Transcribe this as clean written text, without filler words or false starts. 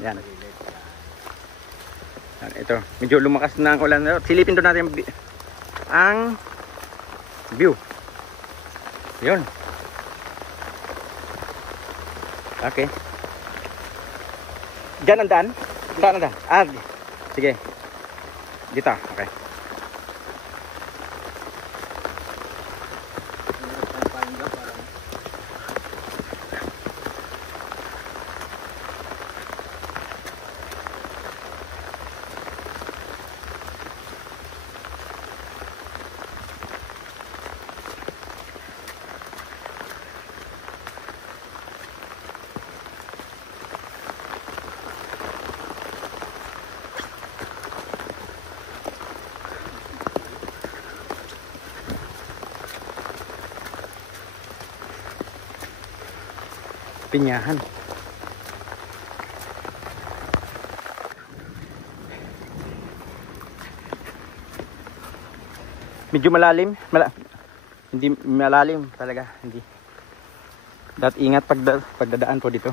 Yan. Ito, medyo lumakas na ang ulan. Silipin doon natin ang view. Yun. Okay. Diyan ang daan? Saan ang daan? Ah, sige. Dito, okay. Pinyahan. Medyo malalim, hindi malalim talaga, hindi. Dapat ingat pagdadaan po dito.